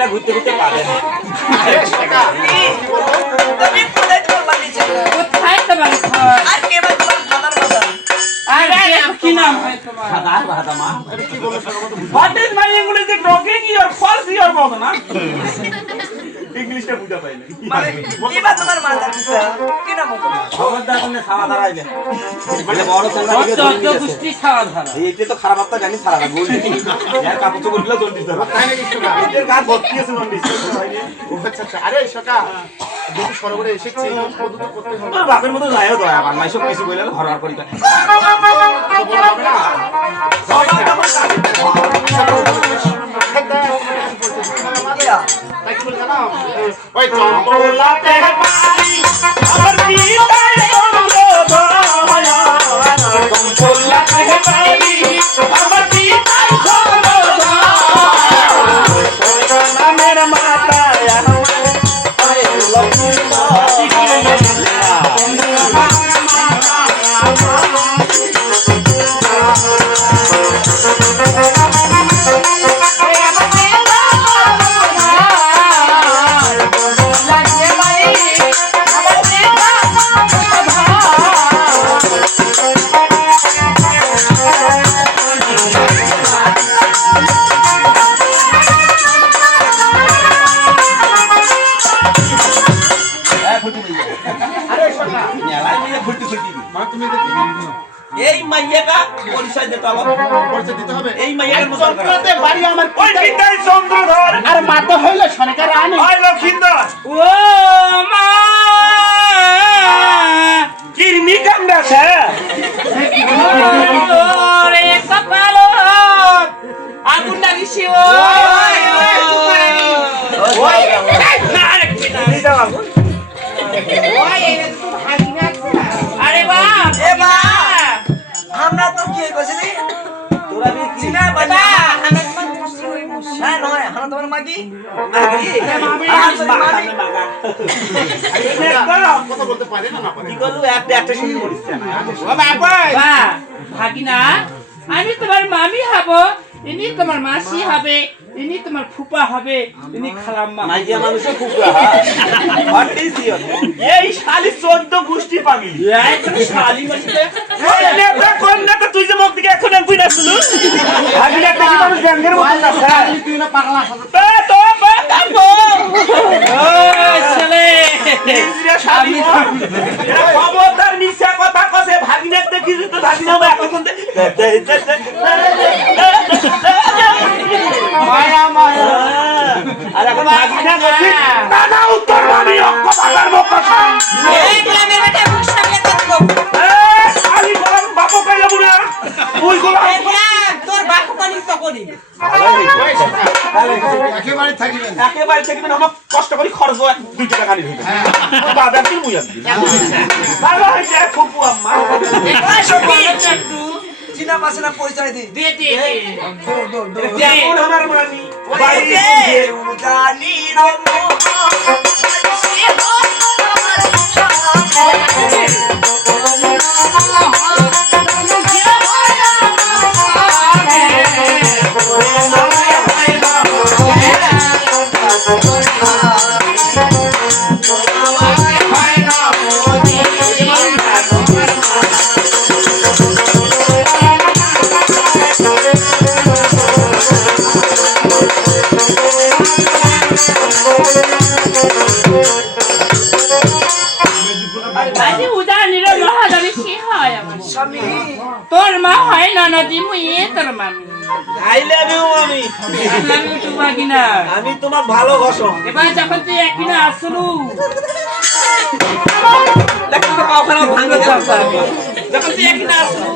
এটা ঘুরতে ঘুরতে পাবে না তুমি কোথায় তোমার বাড়িছে কোথায় তো বাড়ি আর কে বা তোমার ফাদার কথা আর কি নাম হয় তোমার সাদা বাদা মা এটা কি বলছো সকালে বুঝি what is my English talking your first year বলো না ইংলিশটা বুঝা পাই না মানে কি বা তোমার মাদার কথা কি নাম তোমার খবরদার করলে সারা দাঁড়াইবে মানে বড় সাঙ্গা দিকে চোদ্দ গোষ্ঠী খাওয়া ধরা এইতে তো খারাপ একটা জানি সারা গোল यार কাপড় চোপড় গুলো জলদি ধরো তাই নাকি শোকা এদের গাছ ভর্তি আছে জলদি ও আচ্ছা আচ্ছা আরে শোকা দুটো সরবরে এসেছি কত তো করতে হবে তোর বাপের মতো যায়ও তো আমার মাইসব কিছু কইলে হরহর করি তো বলা হবে না তাই কি বলে জানো ওই চম্পলাতে পারি আমার পিতায় চন্দ্র ধরা চম্পলাতে পারি আমার পিতায় চন্দ্র ধরা নামের মাতায় আমার আয় লক্ষ্মী এই মাইয়াটা পরিচয় দিতে হবে পরিচয় দিতে হবে এই মাইয়ার মতো চন্দ্রতে বাড়ি আমার ওই পিতাই চন্দ্রধর আর মাতা হইল সনেকা রানী ওই লক্ষিন্দর ও মা কিরমি কামড়াছে রে কপালো আগুন লাগিছে ওই আরে বাপ এ মা আমরা তো কি কইছিলি তোরা বি কি চিনা বাবা আমরা তোমার মুসি হই মুসি হ্যাঁ নয় আমরা তোমার মাগি কথা বলতে পারে না না পারে কি করলু একটা শুনি মরিছে না ও বাবা বা ভাগিনা আমি তোমার মামি হব ইনি তোমার মাসি হবে ইনি তোমার ফুপা হবে ইনি খালাম্মা মাইয়া মানুষে কুকুরা হোয়াট ইজ ইওর এই শালি 14 গোষ্ঠী পাগলি এই তুমি শালি বলতে ওই নেতা কোন নেতা তুই যে মুখ দিকে এখন কই নাছলু ভাগলি একটা কি মানুষ গ্যাঙ্গের মত না স্যার তুই না পাগলা বে তো বাকাবো ওই ছেলে ইন্দ্রিয়া শালি এরা খবরদার মিছা কথা কসে ভাগলি একটা কি তো ভাগলি হবে এখন মায়া মায়া আর এখন ভাগলি না গছি না না উত্তর মানি অক্ষ বাজার বকছা এই গ্রামে বেটা মুখ সামনে দেখো শালি বলার বাপ কইলা বুনা ওই গোলা তোর বাপ কোনি তো কোনি একেবারে থাকিবেন একেবারে থেকে আমার কষ্ট করি খরচ হয় 2 টাকা খালি হইবে বাবা কি মুইয়া ভালো হইছে ফুপু আম্মা ওই সখী চিনা পাশে না পরিচয় দি দে দে যেমন আমার মানি বাড়ি জানি রমো সে হো আরে উদানির মহাদানি কি হয় আমার স্বামী তোর মা হয় না নদী মুই তোর মামি আই লাভ ইউ মামি আমি তো ভাগিনা আমি তোমার ভালোবাসো এবার যখন তুই একদিন আসলু দেখো তো পাওখানা ভাঙে যাচ্ছে যখন তুই একদিন আসলু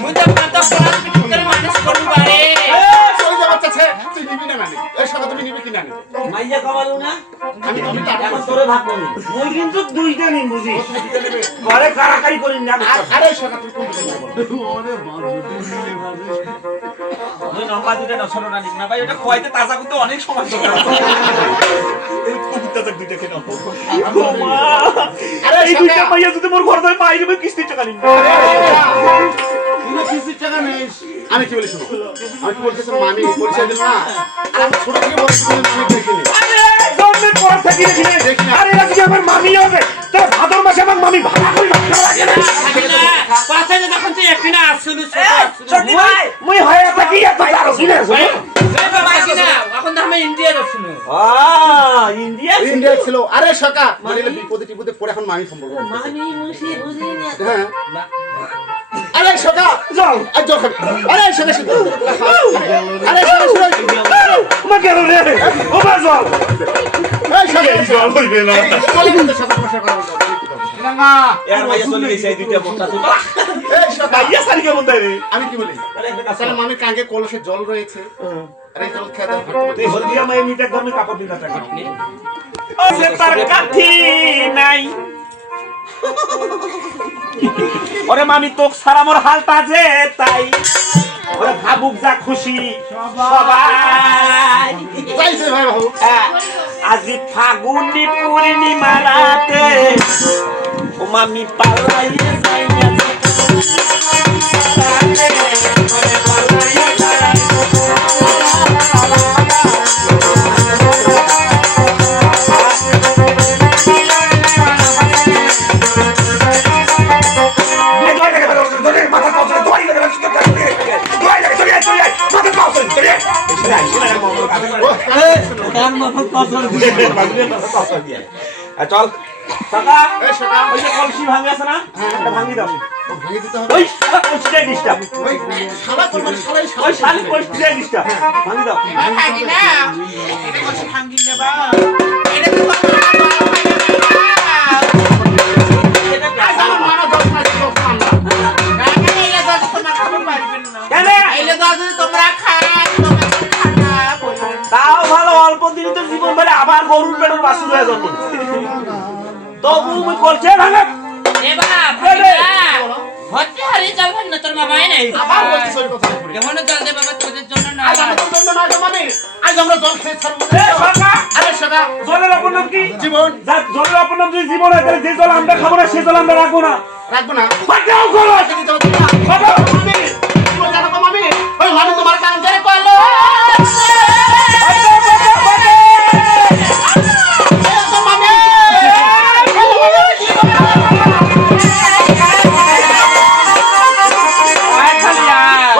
মুই তো পাতা পড়ার ভিতরে মানুষ করবো বারে চলে যা বাচ্চা ছে তুই নিবি না মানে এই সাথে তুমি নিবি কি না মাইয়া কামালু না আমি টাকা এখন তোরে ভাগ করব মই কিন্তু দুইটা নিন বুঝি ঘরে কারাকারি করি না আরে শোনা তুই কোন দিকে ওরে ওই লম্বা দুইটা না ছোটটা নিন না ভাই ওটা খোয়াইতে তাজা করতে অনেক সময় লাগে এই কুকুরটা দুইটা খেয়ে নাও আরে এই দুইটা মাইয়া যদি মোর ঘর ধরে পাই যাবে কিস্তি টাকা নিন কিস্তির টাকা নেই। আমি কি বলি শোনো, আমি কি বলতেছি মামি পরিচয় দিল না, আর আমি ছোট থেকে বড় থেকে মামি দেখিনি। জন্মের পর থেকে দেখিনি। আরে আজকে আমার মামি হবে, তোর ভাদর মাসে আমার মামি ভাড়া করে রাখতে লাগে না। পাশে যখন তুই এখানে আসছিল সত্যি ভাই মুই হয়ে থাকি এত জানো কিনা এখন তো আমি ইন্ডিয়া যাচ্ছিল ইন্ডিয়া ইন্ডিয়া ছিল। আরে সকা মানে বিপদে টিপদে পড়ে এখন মামি সম্পর্ক মামি মুশি বুঝিনি হ্যাঁ। আরে সকা জল আর জল খাবি। আরে সকা শুধু আরে সকা শুধু মা কেন রে ও মা জল এই সকা জল হইবে না চলে গেছে সকা প্রশ্ন করা হলো। না यार ভাইয়া চলে গেছে এই দুইটা মোটা তো এই সকা ভাইয়া সারি কেমন দেয় রে আমি কি বলি আসলে মামির কাঙ্গে কলসে জল রয়েছে। আরে জল খেয়ে দাও। তুই হলদিয়া মাই মিটা গরমে কাপড় দিনা থাকে ও সে তার কাঠি নাই ওরে মামি তোক সারা মোর হালটা যে তাই ওরে ভাবুক যা খুশি সবাই যাইছে ভাই বাবু। আজি ফাগুনি পূর্ণিমা রাতে ও মামি পালাইয়ে যাইয়া চল টাকা এই সকা ওই যে কলসি ভাঙে আছে না এটা ভাঙি দাও ভেঙে দিতে হবে। ওই শালা কলসিটাই ডিস্টার্ব ওই শালা কোন মানে শালাই ওই শালি কলসিটাই ডিস্টার্ব ভাঙি দাও ভাঙি না এটা কষ্ট ভাঙি নেবা এটা তো আজ আমার মামা জল খাইছে জল খান না। কেন তোমরা খায় তাও ভালো অল্প দিনই তো জীবন ধরে আবার গরুর পেটের বাসুর হয়ে জন্ম তবু মুই কলসে ভাঙা এবা ভাইরা হতে হারি জল ভাঙ না তোর মামাই নাই আবার বলছিস ওই কথা করে। কেমন জল দে বাবা তোদের জন্য না আজ আমরা তো জল না মামি, আজ আমরা জল খেয়ে ছাড়বো। এ সকা আরে সকা জলের অপর নাম কি জীবন যা জলের অপর নাম যদি জীবন হয় তাহলে যে জল আমরা খাবো না সে জল আমরা রাখবো না রাখবো না। বাঁচাও করো দিতে হচ্ছে না। মামি জীবন জানো তো মামি, ওই মামি তোমার কান ধরে কইলো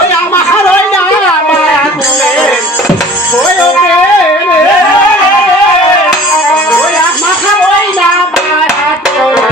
ওই আমার ওই না মায়া করে ওই ওকে ওই আমার ওই না মায়া করে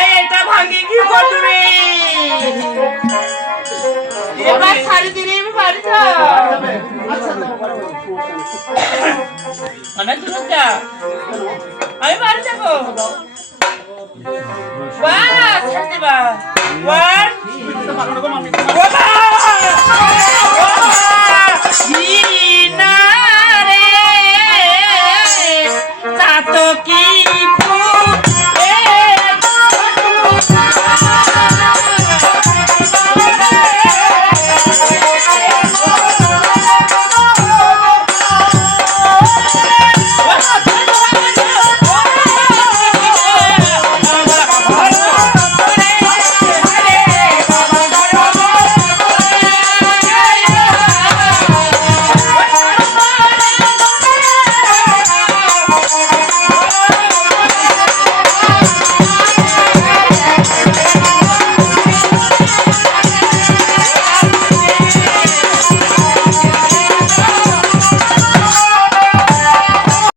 এটা ভাঙি কি করবে এবার ছাড়ি দিলে আমি বাড়ি যাও অনেক দূর যা আমি বাড়ি যাবো বাস ছাড়তে বা ওয়ান বাবা